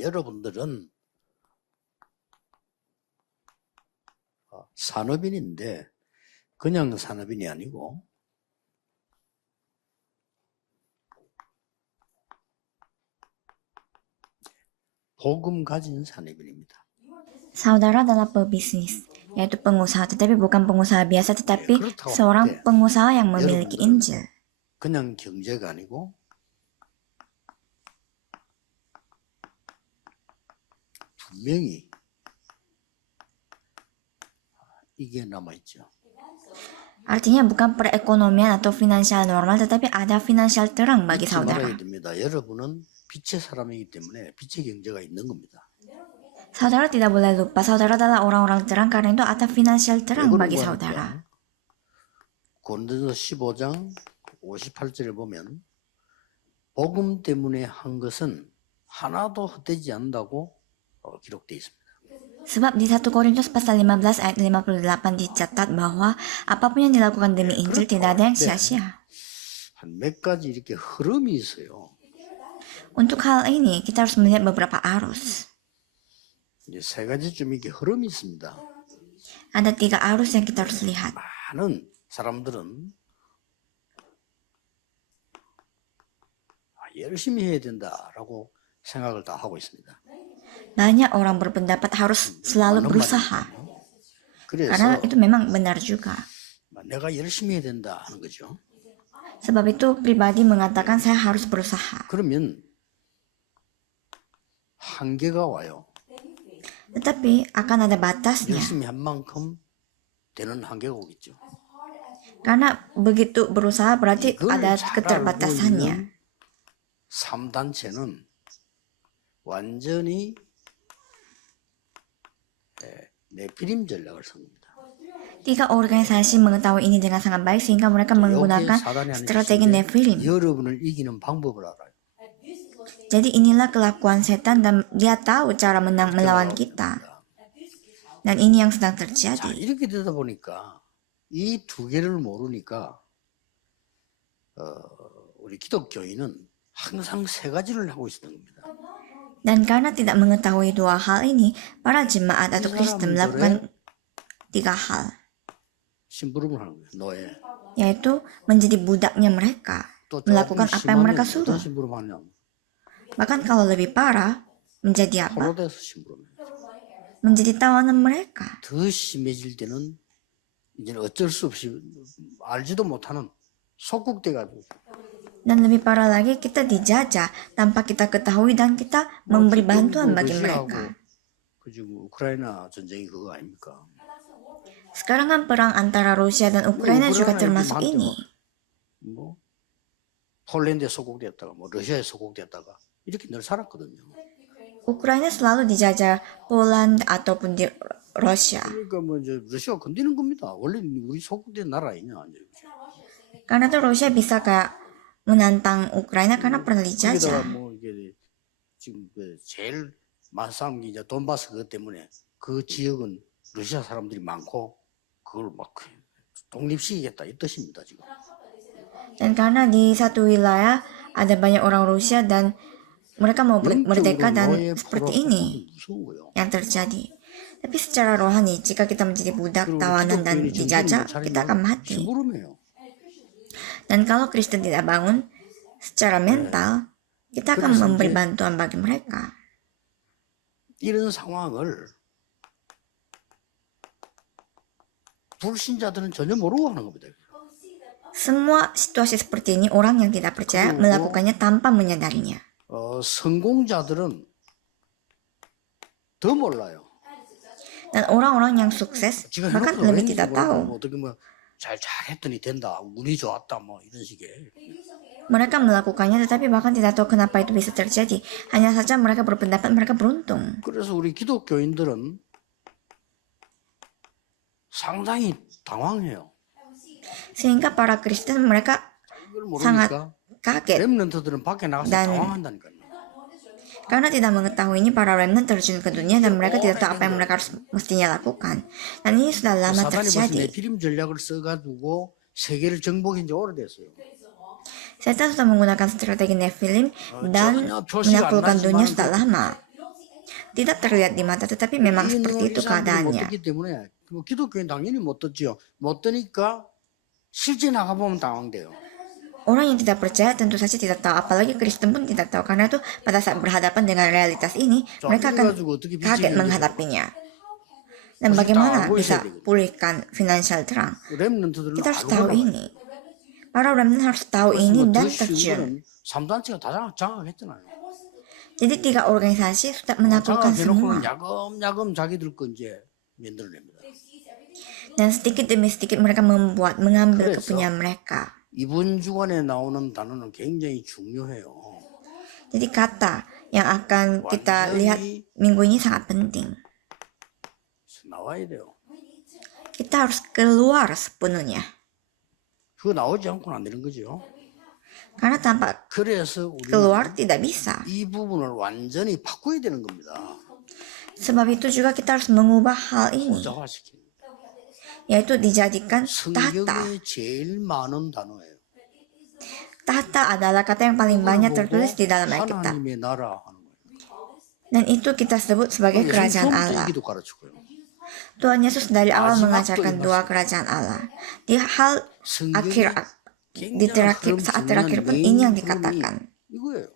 여러분들은 산업인인데 그냥 산업인이 아니고 복음 가진 산업인입니다. Saudara adalah pebisnis, yaitu pengusaha, tetapi bukan pengusaha biasa, tetapi 그렇다고 seorang 할 때 pengusaha yang memiliki 여러분들은 Injil. 그냥 경제가 아니고 분명히 이게 남아있죠. Artinya bukan perekonomian atau finansial normal, tetapi ada finansial terang bagi 잊지 saudara. 말아야 됩니다. 여러분은 빛의 사람이기 때문에 빛의 경제가 있는 겁니다. Saudara tidak boleh lupa, saudara adalah orang-orang terang karena itu ada finansial 왜 terang 그런 bagi 거 saudara. 하니까 고린도서 15장 58절에 보면 복음 때문에 한 것은 하나도 헛되지 않는다고 기록되어 있습니다. Sebab di 1 Korintus pasal 15 ayat 58 dicatat bahwa apapun yang dilakukan demi Injil tidak ada yang sia-sia. 한 몇 가지 이렇게 흐름이 있어요. Untuk hal ini kita harus melihat beberapa arus. 이제 세 가지쯤 이렇게 흐름이 있습니다. Ada 3 arus yang kita harus lihat. 많은 사람들은 열심히 해야 된다라고 생각을 다 하고 있습니다. Banyak orang berpendapat harus selalu berusaha. Karena 그래서 itu memang benar juga. 내가 열심히 해야 된다 하는 거죠. Sebab itu pribadi mengatakan saya harus berusaha. 그러면 한계가 와요. Tetapi akan ada batasnya. 열심히 한 만큼 되는 한계가 오겠죠. Karena begitu berusaha berarti 이걸 ada 잘 알고 keterbatasannya. 있는 3단체는 완전히 네피림 전략을 씁니다. 3 organisasi mengetahui ini dengan sangat baik sehingga mereka menggunakan strategi Nephilim. 여러분을 이기는 방법을 알아요. Jadi inilah kelakuan setan dan dia tahu cara menang melawan kita. Dan ini yang sedang 자, terjadi. 이렇게 되다 보니까 이 두 개를 모르니까 우리 기독교인은 항상 세 가지를 하고 있었던 겁니다. Dan karena tidak mengetahui 2 hal ini, para jemaat atau Kristen melakukan 3 hal, 심부름을 하는 거예요. 노예. yaitu menjadi budaknya mereka, 또 melakukan apa yang mereka 어떤 suruh. 심부름하냐? Bahkan kalau lebih parah, menjadi apa? 포로돼서 심부름해요. Menjadi tawanan mereka. 더 심해질 때는 이제는 어쩔 수 없이 알지도 못하는 속국돼가지고 Dan lebih parah lagi, kita dijajah tanpa kita ketahui dan kita memberi bantuan bagi mereka. 그리고 우크라이나 전쟁이 그거 아닙니까? Sekarang kan perang antara Rusia dan Ukraina juga termasuk ini. 뭐 폴란드에 소국됐다가 뭐 러시아에 소국됐다가 이렇게 늘 살았거든요. Ukraina selalu dijajah Poland ataupun di Rusia. 그러니까 뭐 이제 러시아 건드리는 겁니다. 원래 우리 소국된 나라 아니냐 이제. Karena tuh Rusia bisa kayak menantang Ukraina karena pernah 거기다가 dijajah. 뭐 이게 지금 그 제일 싸운 게 이제 돈바스 그것 때문에 그 지역은 러시아 사람들이 많고 그걸 막 독립시키겠다 이 뜻입니다 지금. Dan karena di satu wilayah ada banyak orang Rusia dan mereka mau merdeka dan seperti ini yang terjadi. Tapi secara rohani, jika kita menjadi budak, tawanan dan dijajah, kita akan mati. 심부름해요. Dan kalau Kristen tidak bangun secara mental, kita akan memberi bantuan bagi mereka. 이런 상황을 불신자들은 전혀 모르고 하는 겁니다. Semua situasi seperti ini orang yang tidak percaya melakukannya tanpa menyadarinya. 성공자들은 더 몰라요. Dan orang-orang yang sukses bahkan lebih tidak tahu. 어떻게 뭐 잘했더니 된다, 운이 좋았다, 뭐 이런 식의. Mereka melakukannya tetapi bahkan tidak tahu kenapa itu bisa terjadi. Hanya saja mereka berpendapat mereka beruntung. 그래서 우리 기독교인들은 상당히 당황해요. Sehingga para Kristen mereka 이걸 sangat 모르니까 kaget. 렘넌트들은 밖에 나가서 당황한다니까요. Karena tidak mengetahuinya, para remnant terjun ke dunia dan mereka tidak tahu apa yang mereka harus mestinya lakukan. Dan ini sudah lama 사단이 벌써 terjadi. 네피림 전략을 써가지고 세계를 정복한 지 오래됐어요. Setan sudah menggunakan strategi Nephilim dan 전혀 표시가 안 menaklukkan dunia 나지만 sudah lama. Tidak terlihat di mata, tetapi memang 이 seperti itu 사람들이 못 keadaannya. 듣기 때문에 기독교는 당연히 못 듣지요. 못 듣니까 실제 나가보면 당황돼요. Orang yang tidak percaya tentu saja tidak tahu, apalagi Kristen pun tidak tahu. Karena itu pada saat berhadapan dengan realitas ini, mereka akan kaget menghadapinya. Dan bagaimana bisa pulihkan finansial terang? 렘넌트들은 Kita harus 알고 tahu 가라. ini. Para remnant harus tahu 그래서 ini 뭐더 dan 쉬운 terjun. 거는 삼단체가 다 장악했잖아요. Jadi 3 organisasi sudah menaklukkan semua. 장악해놓고는 야금야금 자기들 거 이제 만들어냅니다. Dan sedikit demi sedikit mereka mengambil 그래서 kepunyaan mereka. 이번 주간에 나오는 단어는 굉장히 중요해요. Jadi kata yang akan kita lihat minggu ini sangat penting. 나와야 돼요. Kita harus keluar sepenuhnya. 그거 나오지 않고는 안 되는 거죠. Karena tanpa 그래서 우리는 keluar tidak bisa. 이 부분을 완전히 바꿔야 되는 겁니다. Sebab itu juga kita harus mengubah hal ini, 고자화시키는. yaitu dijadikan tata. 성경에 제일 많은 단어예요. Tata adalah kata yang paling banyak tertulis di dalam Alkitab. 하나님의 나라 하는 거예요. Dan itu kita sebut sebagai kerajaan Allah. 이기도 가르치고요. Tuhan Yesus dari awal mengajarkan 2 kerajaan Allah. Di hal akhir, di saat terakhir pun ini yang dikatakan. 이거예요.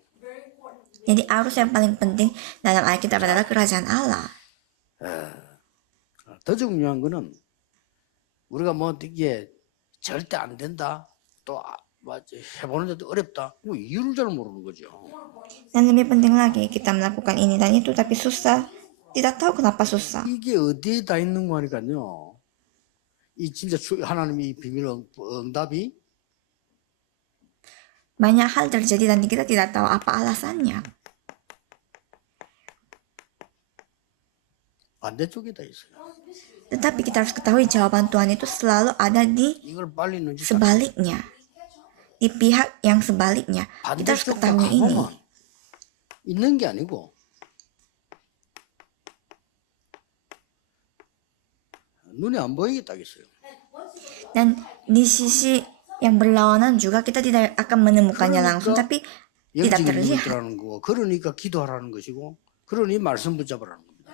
Jadi arus yang paling penting dalam Alkitab adalah kerajaan Allah. 더 중요한 거는 우리가 뭐 이게 절대 안 된다, 또 해보는데도 어렵다, 뭐 이유를 잘 모르는 거죠. Dan lebih penting lagi kita melakukan ini dan itu tapi susah. Tidak tahu kenapa susah. 이게 어디에 다 있는 거 하니까요. 이 진짜 하나님의 이 비밀 응답이 Banyak hal terjadi dan kita tidak tahu apa alasannya. 반대쪽에 다 있어요. Tetapi kita harus ketahui jawaban Tuhan itu selalu ada di 이걸 빨리 넣지. sebaliknya. Di pihak yang sebaliknya. Kita harus ketahui ini. 있는 게 아니고 눈에 안 보이겠다겠어요. Dan di sisi yang berlawanan juga kita tidak akan menemukannya langsung, tapi tidak terlihat. 영적인 거. 그러니까 기도하라는 것이고, 그러니 말씀 붙잡으라는 겁니다.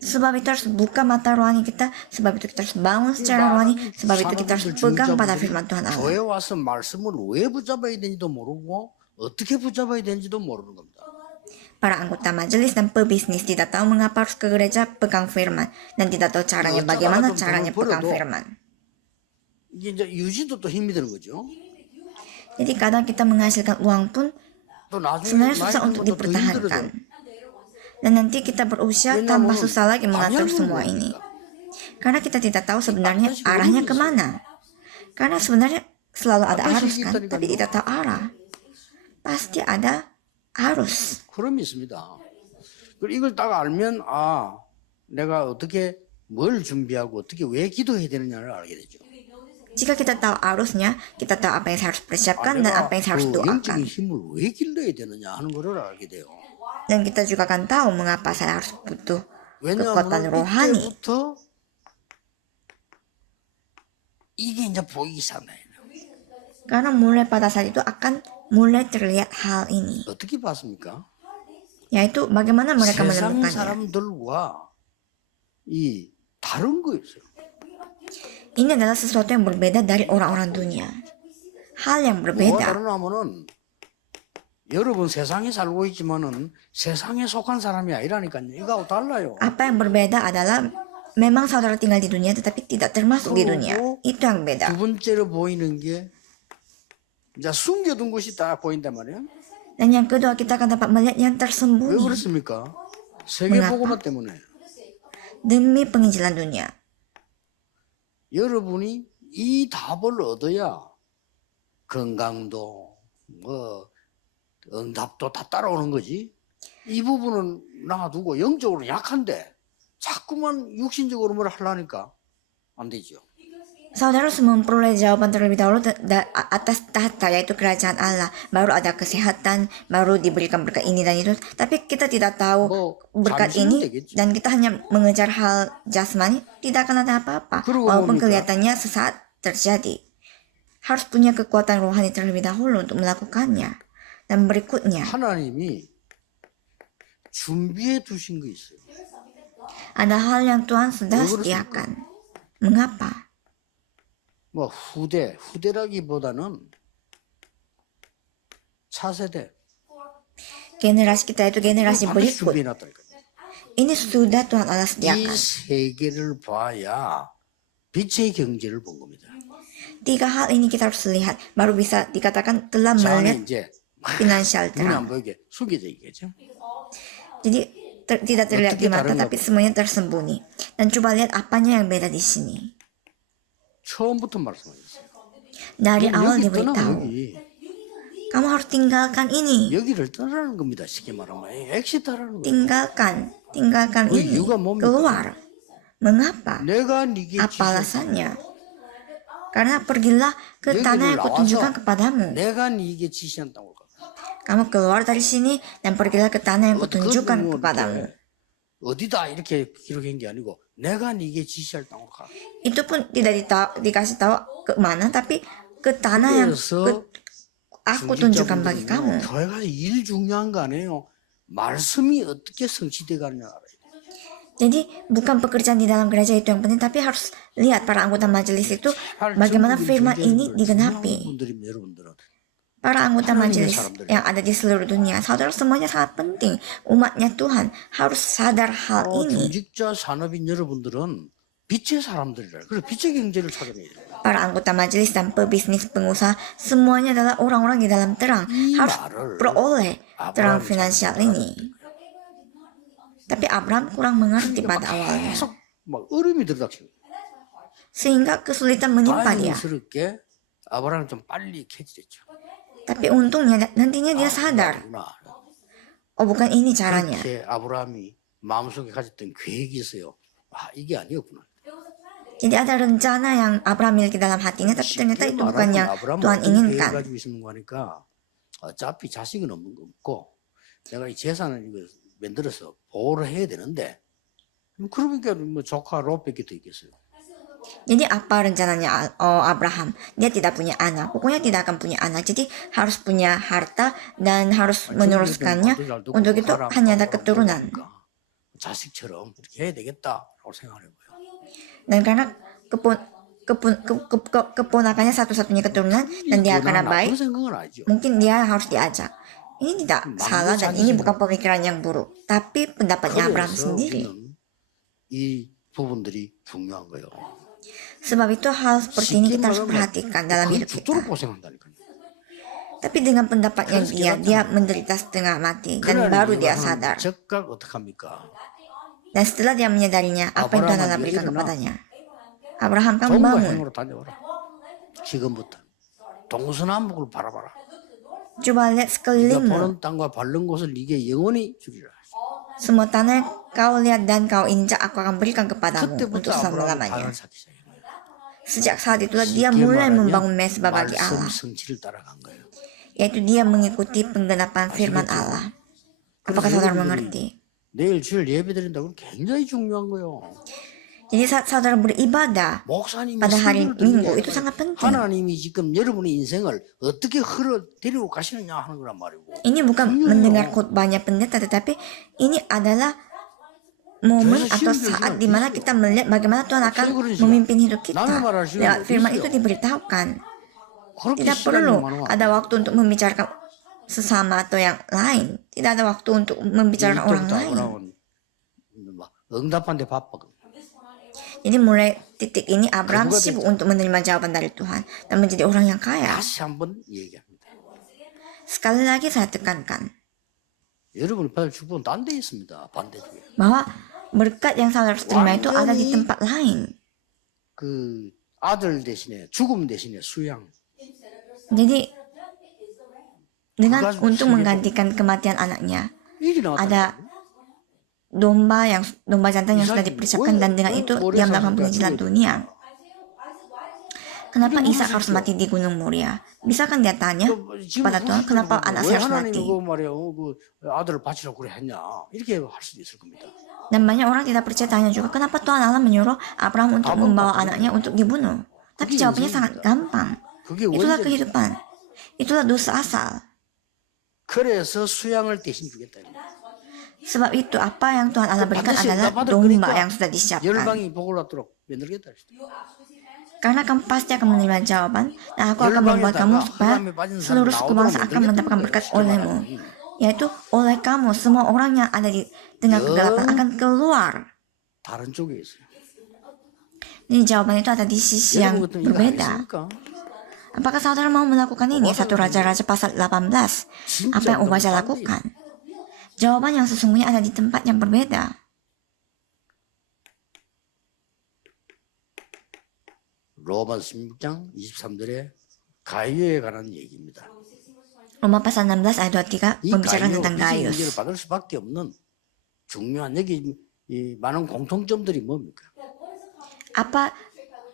Sebab itu harus buka mata rohani kita, sebab itu kita harus bangun secara rohani, sebab itu kita harus pegang pada firman Tuhan Allah. 교회 와서 말씀을 왜 붙잡아야 되는지도 모르고 어떻게 붙잡아야 되는지도 모르는 겁니다. Para anggota majelis dan pebisnis tidak tahu mengapa harus ke gereja pegang firman dan tidak tahu caranya bagaimana caranya pegang firman. 이게 이제 유지도 또 힘이 드는 거죠. Jadi kadang kita menghasilkan uang pun 또 나중에 sebenarnya susah untuk dipertahankan. Dan nanti kita berusia tambah susah lagi mengatur semua ini. Karena kita tidak tahu sebenarnya arahnya kemana. Karena sebenarnya selalu ada arus kan, tapi tidak tahu arah. Pasti ada arus. 흐름이 있습니다. 그리고 이걸 딱 알면 내가 어떻게 뭘 준비하고 어떻게 왜 기도해야 되느냐를 알게 되죠. Jika kita tahu arusnya, kita tahu apa yang saya harus persiapkan dan apa yang saya harus 그 영적인 doakan. 힘을 왜 길러야 되느냐 하는 것을 알게 돼요. Dan kita juga akan tahu mengapa saya harus butuh kekuatan 왜냐하면 rohani. 이때부터 이게 이제 보이기 시작해요. Karena mulai pada saat itu akan mulai terlihat hal ini. 어떻게 봤습니까? Yaitu bagaimana mereka 세상 menemukannya. 사람들과 이 다른 거였어요. Ini adalah sesuatu yang berbeda dari orang-orang dunia. Hal yang 뭐가 berbeda. 다르냐면은 여러분 세상에 살고 있지만은 세상에 속한 사람이 아니라니까요. 이거하고 달라요. Apa yang berbeda adalah memang saudara tinggal di dunia tetapi tidak termasuk di dunia. Itu yang beda. 두 번째로 보이는 게 이제 숨겨둔 것이 딱 보인단 말이에요. Dan yang kedua kita akan dapat melihat yang 왜 tersembunyi 그렇습니까? 세계보고만 때문에. demi penginjilan dunia. 여러분이 이 답을 얻어야 건강도 뭐 응답도 다 따라오는 거지. 이 부분은 놔두고 영적으로 약한데 자꾸만 육신적으로 뭘 하려니까 안 되죠. Saudara harus memperoleh jawaban terlebih dahulu atas tahta yaitu kerajaan Allah. Baru ada kesehatan, baru diberikan berkat ini dan itu. Tapi kita tidak tahu berkat ini dan kita hanya mengejar hal jasmani, tidak akan ada apa-apa. Walaupun kelihatannya sesaat terjadi. harus punya kekuatan rohani terlebih dahulu untuk melakukannya. Dan berikutnya, 하나님이 준비해 두신 거 있어요. ada hal yang Tuhan sudah sediakan. Mengapa? 뭐 후대라기보다는 차세대. Generasi kita itu generasi 반드시 berikut. 준비해놨다니까요. Ini sudah Tuhan Allah 이 sediakan. 세계를 봐야 빛의 경제를 본 겁니다. 3 hal ini kita harus lihat, baru bisa dikatakan telah 자, 안에 melihat 이제 finansial 눈에 안 terang. 보이게 숨겨져 있겠죠. Jadi tidak terlihat di mata, dalam tapi semuanya tersembunyi. Dan coba lihat apanya yang beda di sini. 처음부터 말씀하셨어요. Dari awal 여기 떠나 diberitahu, 여기 kamu harus tinggalkan ini. 여기를 떠나는 겁니다. 쉽게 말하면 엑시트하라는 거예요. Tinggalkan 그 ini. 이유가 뭡니까? Keluar. Mengapa? 내가 네게 Apa alasannya? Karena pergilah ke tanah yang kutunjukkan kepadamu. 내가 네게 지시한 땅으로 가. Kamu keluar dari sini dan pergilah ke tanah yang kutunjukkan kepadamu. 어디다 이렇게 기록한 게 아니고 내가 네게 지시할 땅으로 가. Itu pun tidak dikasih tahu ke mana, tapi ke tanah yang aku tunjukkan bagi kamu. 교회 가서 일 중요한 거 아니에요. 말씀이 어떻게 성취돼 가느냐 알아요. Jadi bukan pekerjaan di dalam gereja itu yang penting, tapi harus lihat para anggota majelis itu bagaimana firman ini digenapi. Para anggota majelis yang ada di seluruh dunia, saudara semuanya sangat penting. Umatnya Tuhan harus sadar hal ini. 중직자 산업인 여러분들은 빛의 사람들이라. 그래서 빛의 경제를 찾아내야 돼요. Para anggota majelis dan pebisnis pengusaha semuanya adalah orang-orang di dalam terang, harus peroleh terang finansial ini. Tapi Abraham kurang mengerti pada awalnya, 계속 막 어려움이 들어닥치고. sehingga kesulitan menimpa dia. 다행스럽게 아브라함이 좀 빨리 캐치됐죠. Tapi untungnya nantinya dia sadar, oh bukan ini caranya. 이렇게 아브라함이 마음속에 가졌던 계획이 있어요. 아 이게 아니었구나. Jadi ada rencana yang Abraham miliki dalam hatinya, tapi ternyata itu bukan yang Tuhan inginkan. 가지고 있는 거니까 어차피 자식은 없는 거 없고 내가 이 재산을 이거 만들어서 보호를 해야 되는데 그러니까 뭐 조카 롯밖에 더 있겠어요. Jadi apa rencananya Abraham? Dia tidak punya anak, pokoknya tidak akan punya anak. Jadi harus punya harta dan harus meneruskannya. Untuk itu hanya ada keturunan. 자식처럼 이렇게 해야 되겠다라고 생각해봐요. Dan karena keponakannya satu-satunya keturunan dan dia karena baik, mungkin dia harus diajak. Ini tidak salah dan ini bukan pemikiran yang buruk, tapi pendapatnya Abraham sendiri. 이 부분들이 중요한 거예요. Sebab itu hal seperti ini kita harus perhatikan dalam hidup kita. Tapi dengan pendapatnya dia menderita setengah mati dan baru dia sadar. Dan setelah dia menyadarinya, apa yang Tuhan Allah berikan kepadanya? Abraham, kamu bangun. 지금부터 동서남북을 바라봐라. Coba lihat 네가 sekelilingmu. 보는 땅과 밟는 곳을 네게 영원히 주리라. Semua tanah yang kau lihat dan kau injak, aku akan berikan kepadamu untuk 그때부터 아브라함은 selama-lamanya. 바알을 찾기 시작한 거예요. Sejak saat itulah dia mulai membangun mesbah bagi 말씀 Allah, 성취를 따라간 거예요. yaitu dia mengikuti penggenapan firman Allah. Apakah saudara mengerti? 내일 주일 예배 드린다고 굉장히 중요한 거예요. Jadi saat saudara beribadah 목사님이 pada hari 설교를 Minggu 듣는 itu 게 sangat penting. 하나님이 지금 여러분의 인생을 어떻게 데리고 가시느냐 하는 거란 말이고. Ini bukan mendengar khotbahnya pendeta, tetapi ini adalah momen atau saat di mana kita melihat bagaimana Tuhan akan memimpin hidup kita. Lewat firman itu diberitahukan. Tidak perlu ada waktu untuk membicarakan sesama atau yang lain. Tidak ada waktu untuk membicarakan orang lain. 응답한데 바빠. Jadi mulai titik ini Abraham sibuk untuk menerima jawaban dari Tuhan dan menjadi orang yang kaya. 다시 한번 얘기합니다. Sekali lagi saya tekankan 여러분이 받을 축복은 딴 데 있습니다. 반대쪽에. bahwa berkat yang saudara harus terima itu ada di tempat lain. 그 아들 대신에 죽음 대신에 수양. Jadi dengan untuk menggantikan kematian anaknya, 일이 나왔다. ada domba jantan yang sudah dipersiapkan dan dengan itu dia melakukan penginjilan dunia. Kenapa Ishak harus mati di Gunung Moria? Bisa kan dia tanya pada Tuhan, kenapa anak saya harus mati? 아들을 바치라고 그래 했냐? 이렇게 할 수도 있을 겁니다. Dan banyak orang tidak percaya tanya juga, kenapa Tuhan Allah menyuruh Abraham untuk membawa anaknya untuk dibunuh? Tapi jawabannya sangat gampang. 그게 Itulah 원전. kehidupan. Itulah dosa asal. 그래서 수양을 대신 주겠다. Sebab itu apa yang Tuhan Allah berikan 반드시 adalah 응답받을 domba 거니까 yang sudah disiapkan. 열방이 복을 받도록 만들겠다. Karena kamu pasti akan menerima jawaban, dan aku akan membuat kamu supaya seluruh suku bangsa akan mendapatkan berkat olehmu. Yaitu oleh kamu, semua orang yang ada di tengah kegelapan akan keluar. 다른 쪽에 있어요. Jadi jawaban itu ada di sisi yang 여러분 같은 이거 berbeda. 아니십니까? Apakah saudara mau melakukan ini? 1 Raja-Raja pasal 18. Apa yang Ubaja lakukan? Jawaban yang sesungguhnya ada di tempat yang berbeda. 로마 16장 23절에 가유에 관한 얘기입니다. Roma pasal 16 ayat 23 이 membicarakan 가유 tentang 인지를 Gaius. 받을 수밖에 없는 중요한 여기 이 많은 공통점들이 뭡니까? Apa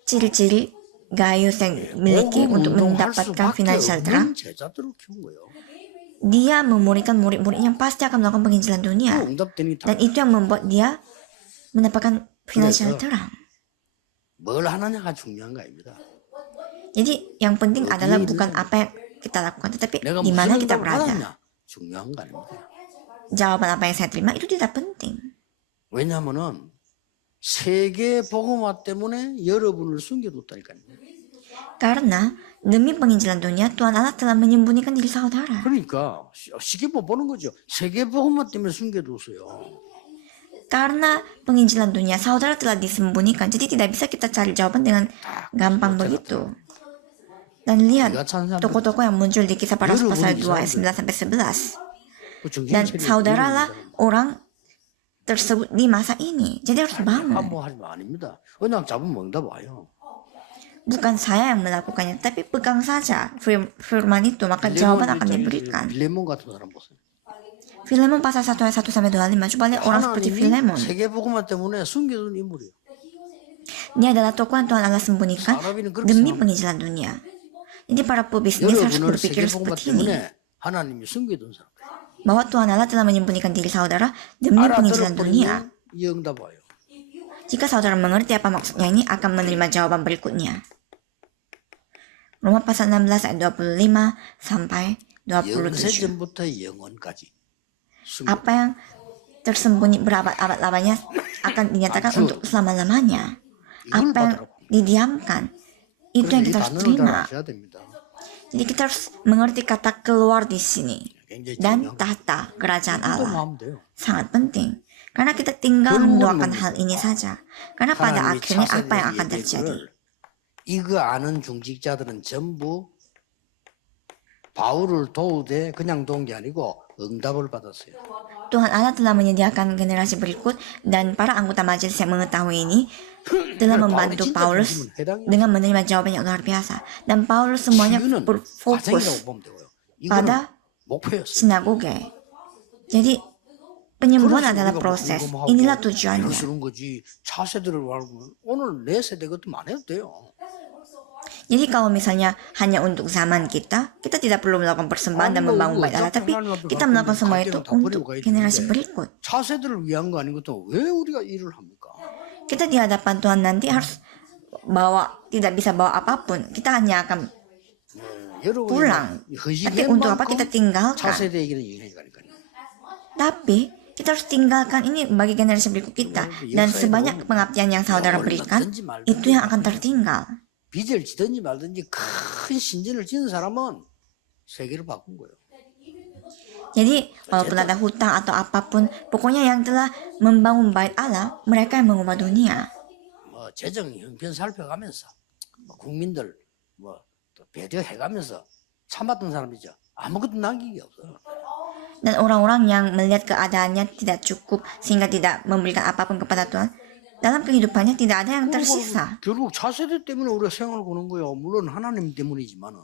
ciri-ciri Gaius yang miliki untuk mendapatkan financial terang? 제자들을 키운 거예요. Dia memurikan murid-murid yang pasti akan melakukan penginjilan dunia. 응답되니 Dan itu yang membuat dia mendapatkan financial terang. 뭘 하느냐가 중요한 거 아닙니다. Jadi yang penting adalah bukan apa yang kita lakukan, tetapi 내가 di mana 무슨 kita 응답을 berada. 받았냐 중요한 거 아닙니다. Jawaban apa yang saya terima itu tidak penting. 왜냐하면은 세계 복음화 때문에 여러분을 숨겨뒀다니까요. Karena demi penginjilan dunia Tuhan Allah telah menyembunyikan diri saudara. 그러니까 쉽게 못 보는 거죠. 세계 복음화 때문에 숨겨뒀어요. Karena penginjilan dunia saudara telah disembunyikan, jadi tidak bisa kita cari jawaban dengan gampang begitu. Dan lihat toko-toko yang muncul di kisah para rasul pasal 2 ayat 9-11. Dan saudaralah orang tersebut di masa ini. Jadi harus bangun. 뭐 하지 마 아닙니다. 그냥 잡으면 응답 와요. Bukan saya yang melakukannya, tapi pegang saja firman itu, maka jawaban akan diberikan. 빌레몬 같은 사람 보세요. Filemon pasal 1 ayat 1-25. Coba lihat orang seperti Filemon. 세계 복음화 때문에 숨겨둔 인물이에요. Dia adalah tokoh yang Tuhan Allah sembunyikan demi penginjilan dunia. Jadi para pebisnis harus 여러분을 berpikir 세계 복음화 seperti ini. 때문에 하나님이 숨겨둔 사람. Bahwa Tuhan Allah telah menyembunyikan diri saudara demi penginjilan dunia. 이 응답 와요. Jika saudara mengerti apa maksudnya ini, akan menerima jawaban berikutnya. Roma pasal 16 ayat 25 sampai 27. 영세전부터 영원까지. Apa yang tersembunyi berabad-abad lamanya akan dinyatakan untuk selama-lamanya. Apa yang didiamkan, itu yang kita harus terima. Jadi kita harus mengerti kata keluar di sini. Dan tahta kerajaan Allah. Sangat penting. Karena kita tinggal mendoakan hal ini saja. Karena pada akhirnya apa yang akan terjadi? 이거 아는 중직자들은 전부 바울을 도우되 그냥 도운 게 아니고 응답을 받았어요. Tuhan Allah telah menyediakan generasi berikut dan para anggota majelis yang mengetahui ini telah membantu Paulus dengan menerima jawaban yang luar biasa. Dan Paulus semuanya berfokus pada sinagoge. Jadi penyembuhan adalah proses. Inilah tujuannya. 차세대를 알고 오늘 내 세대 것도 안 해도 돼요. Jadi kalau misalnya hanya untuk zaman kita tidak perlu melakukan persembahan dan membangun bait Allah, tapi kita melakukan semua itu untuk generasi berikut. 차세대를 위한 거 아닌 것도 왜 우리가 일을 합니까? Kita di hadapan Tuhan nanti harus tidak bisa bawa apapun. Kita hanya akan pulang. Tapi untuk apa kita tinggalkan? 차세대 얘기는 얘기하니까요. Tapi kita harus tinggalkan ini bagi generasi berikut kita. Dan sebanyak pengabdian yang saudara berikan, itu yang akan tertinggal. 빚을 지든지 말든지 큰 신전을 지은 사람은 세계를 바꾼 거예요. Jadi walaupun ada hutang atau apapun, pokoknya yang telah membangun bait Allah, mereka yang mengubah dunia. 뭐 재정 형편 살펴가면서 국민들 또 배려해가면서 참았던 사람이죠. 아무것도 남긴 게 없어. Dan orang-orang yang melihat keadaannya tidak cukup sehingga tidak memberikan apapun kepada Tuhan, dalam kehidupannya tidak ada yang tersisa. 결국 차세대 때문에 우리가 생활을 거는 거예요. 물론 하나님 때문이지만은.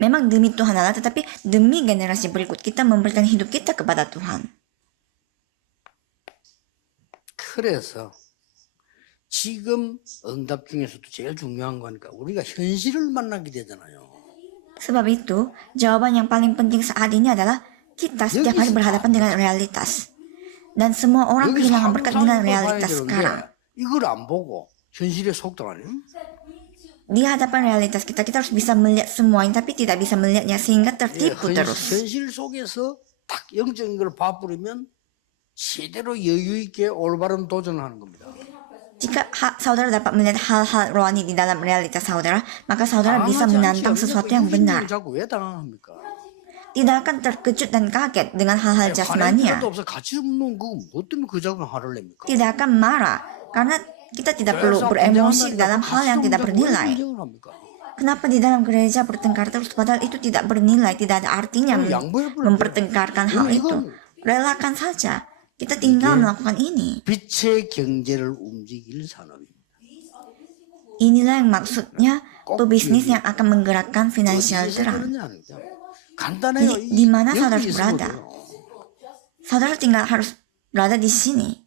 Memang demi Tuhan Allah, tetapi demi generasi berikut kita memberikan hidup kita kepada Tuhan. 그래서 지금 응답 중에서도 제일 중요한 거니까 우리가 현실을 만나게 되잖아요. Sebab itu, jawaban yang paling penting saat ini adalah kita setiap hari berhadapan dengan realitas. Dan semua orang kehilangan berkat dengan realitas sekarang. 이걸 안 보고 현실에 속도 아니에요? di hadapan realitas kita harus bisa melihat semuanya tapi tidak bisa melihatnya sehingga 예, tertipu terus. 현실 속에서 딱 영적인 걸 봐버리면 제대로 여유 있게 올바른 도전을 하는 겁니다. Jika saudara dapat melihat hal-hal rohani di dalam realitas saudara, maka saudara bisa menantang sesuatu yang benar. 자꾸 왜 당합니까? Tidak akan terkejut dan kaget dengan hal-hal 화낼 jasmania. 필요도 없어. 가치 없는 거 뭐 때문에 그 작업을 화를 냅니까? Tidak akan marah karena kita tidak perlu beremosi dalam hal yang tidak bernilai. Kenapa di dalam gereja bertengkar terus padahal itu tidak bernilai, tidak ada artinya mempertengkarkan hal itu. Relakan saja. Kita tinggal melakukan ini. 빛의 경제를 움직일 산업입니다. Inilah yang maksudnya pebisnis yang akan menggerakkan finansial terang. 간단해요. Di mana saudara 여기 berada? 있으면 돼요. Saudara tinggal harus berada di sini.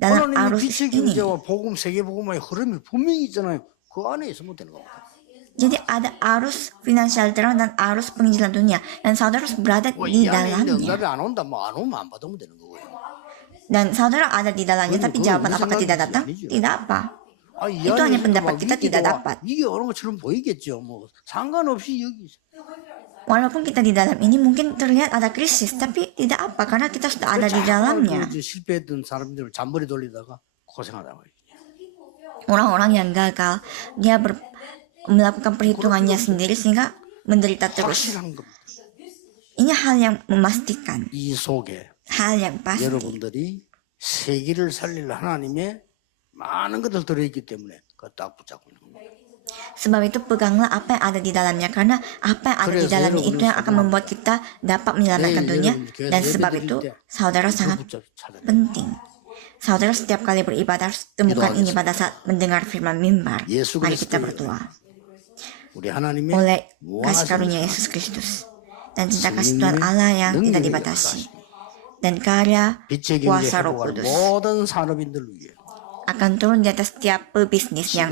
Dalam 하나님의 arus 빛의 ini. 경제와 복음 세계 복음의 흐름이 분명히 있잖아요. 그 안에 있으면 되는 겁니다. Jadi ada arus finansial terang dan arus penginjilan dunia. Dan saudara harus berada di 이 안에 있는데 dalamnya. 응답이 안 온다, 뭐 안 오면 안 받으면 되는 거고요. Dan saudara ada di dalamnya, tapi jawaban apakah tidak datang? Tidak apa. Itu hanya pendapat kita tidak dapat. 이게 어느 것처럼 보이겠죠. 뭐 상관없이 여기 Walaupun kita di dalam ini mungkin terlihat ada krisis, tapi tidak apa karena kita sudah ada di dalamnya. 실패했던 사람들을 잔머리 돌리다가 고생하다가 Orang-orang yang gagal, dia melakukan perhitungannya sendiri sehingga menderita terus. 확실한 겁니다. Ini hal yang memastikan, 이 속에 hal yang pasti. 여러분들이 세계를 살릴 하나님의 많은 것들 들어있기 때문에 그거 딱 붙잡고 있는 겁니다. Sebab itu peganglah apa yang ada di dalamnya karena apa yang ada di dalamnya itu yang akan membuat kita dapat menyelamatkan dunia. Dan sebab itu saudara sangat penting. Saudara setiap kali beribadah harus temukan ini pada saat mendengar firman mimbar. Mari kita berdoa. Oleh kasih karunia Yesus Kristus dan cinta kasih Tuhan Allah yang tidak dibatasi dan karya kuasa Roh Kudus akan turun di atas setiap pebisnis yang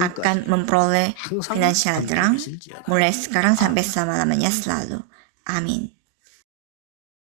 akan memperoleh finansial terang mulai sekarang sampai selama-lamanya selalu. Amin.